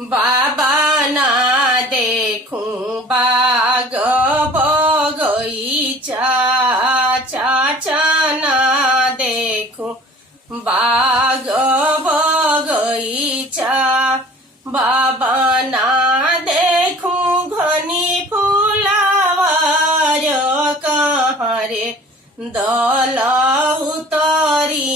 बाबा ना देखूं बाग बगीचा, चाचा ना देखूं बाग बगीचा, बाबा ना देखूं घनी फुलावर कहाँ रे दल उतरी